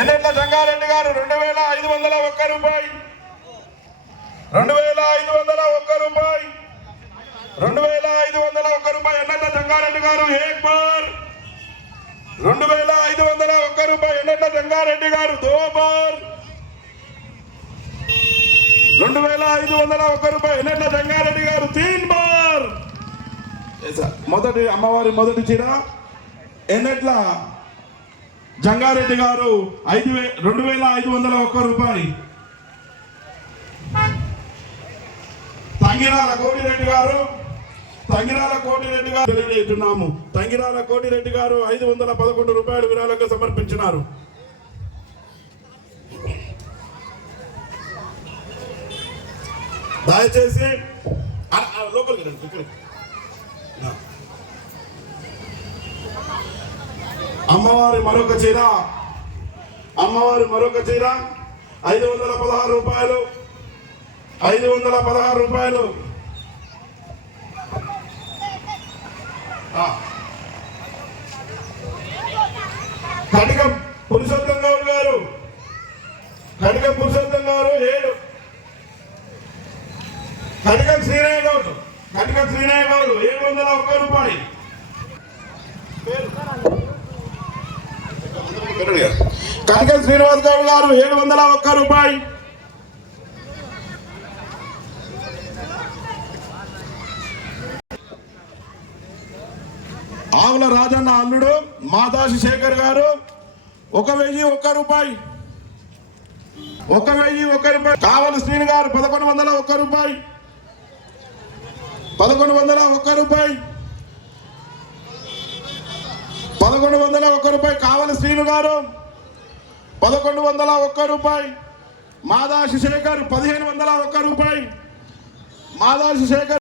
ఎన్నెట్ల జంగారెడ్డి గారు రెండు వేల ఐదు వందల ఒక్క రూపాయి. రెండు వేల ఐదు వందల ఒక్క రూపాయి. రెండు వేల ఐదు వందల ఒక్క రూపాయి ఎన్నెట్ల జంగారెడ్డి గారు ఏక్ బార్. రెండు వేల ఐదు వందల ఒక్క రూపాయి ఎన్నెట్ల జంగారెడ్డి గారు దోబార్ రెండు వేల ఐదు వందల ఒక్క రూపాయి ఎన్నెట్ల జంగారెడ్డి గారు తీన్ బార్. మొదటి అమ్మవారి మొదటి చీర ఎన్నెట్ల జంగారెడ్డి గారు ఐదు వే రెండు వేల ఐదు వందల ఒక్క రూపాయి. తంగిరాల కోటిరెడ్డి గారు తంగిరాల కోటిరెడ్డి గారు తెలియజేస్తున్నాము. తంగిరాల కోటిరెడ్డి గారు ఐదు వందల పదకొండు రూపాయలు విరాళంగా సమర్పించినారు. దయచేసి లోపలికి రండి అమ్మవారి మరొక చీర. అమ్మవారి మరొక చీర. ఐదు వందల పదహారు రూపాయలు. ఐదు వందల పదహారు రూపాయలు. కటిక పురుషోత్తం గౌడ్ గారు. కటిక పురుషోత్తం గారు ఏడు. కటిక శ్రీనాయ గౌడ్ కటిక శ్రీనాయ గౌడ్ ఏడు వందల ఒక్క రూపాయి. కటికం శ్రీనివాస్ గౌడ్ గారు ఏడు వందల ఒక్క రూపాయి. ఆవుల రాజన్న అల్లుడు మాదాసి శేఖర్ గారు ఒక వెయ్యి ఒక్క రూపాయి. ఒక వెయ్యి ఒక్క రూపాయి. కావలి శ్రీని గారు పదకొండు వందల ఒక్క రూపాయి. పదకొండు వందల ఒక్క రూపాయి. పదకొండు వందల ఒక్క రూపాయి కావలి శ్రీను గారు. పదకొండు వందల ఒక్క రూపాయి. మాదాసి శేఖర్ పదిహేను వందల ఒక్క రూపాయి. మాదాశిశేఖర్